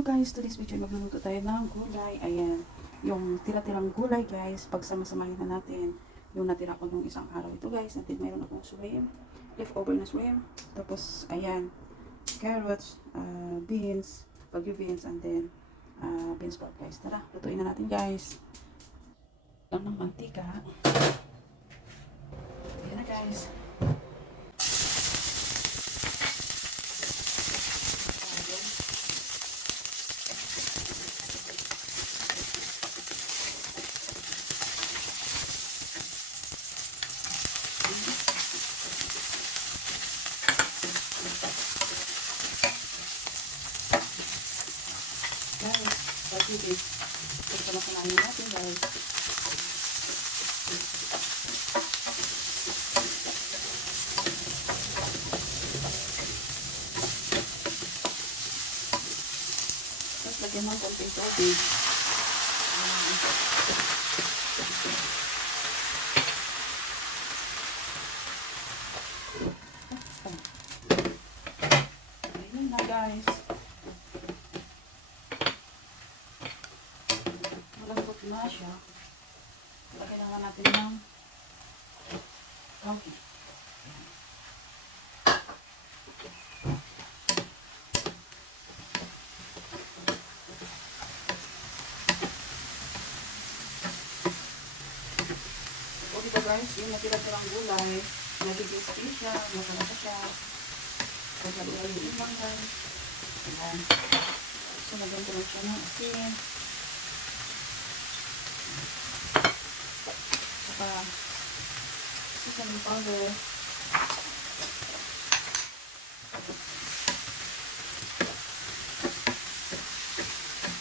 Hello guys, today's video magluluto tayo ng gulay. Ayan, yung tira-tirang gulay guys, pagsama-samahin na natin yung natira ko nung isang araw. Ito guys, natin mayroon akong shrimp, leftover na shrimp. Tapos ayan, carrots, beans, bagyo beans, and then beans sprout guys. Tara, lutuin na natin guys. Lang ng mantika. Ayan na guys. Guys, bagyo beans. Pagsama-samahin natin guys. Tapos lagyan ng konting tubig. Ayan na guys. Malambot na siya. Lagyan naman natin ng kaunti. O diba guys, yung natira-tirang gulay, nagiging steam siya, masarap siya. Pagkaluan yung ibang guys. Ayan. So, lagyan ko lang siya ng asin. Saka, sesame powder.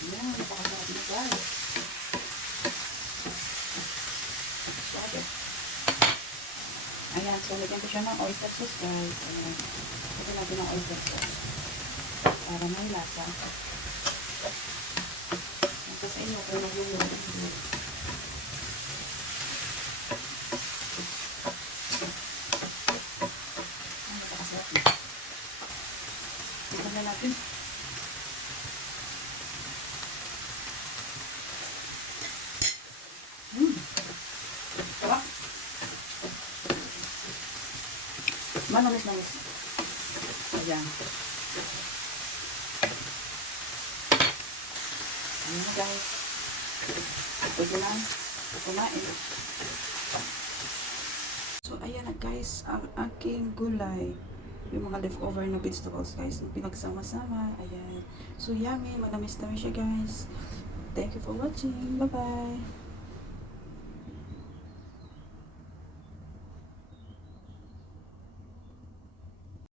Ayan, napakasarap na guys. Ayan, so lagyan ko siya ng oyster sauce guys. Ayan. Lagyan natin ng oyster sauce. Para may lasa. Ito sa inyo kung nagluluto. Napakasarap na. Tignan na natin. Sarap. Manamis-namis. Ayan. Ayan na guys. Pwede na kumain. So ayan na guys, ang aking gulay. Yung mga leftover na vegetables guys. Pinagsama-sama. Ayan. So yummy. Manamis-namis siya guys. Thank you for watching. Bye-bye.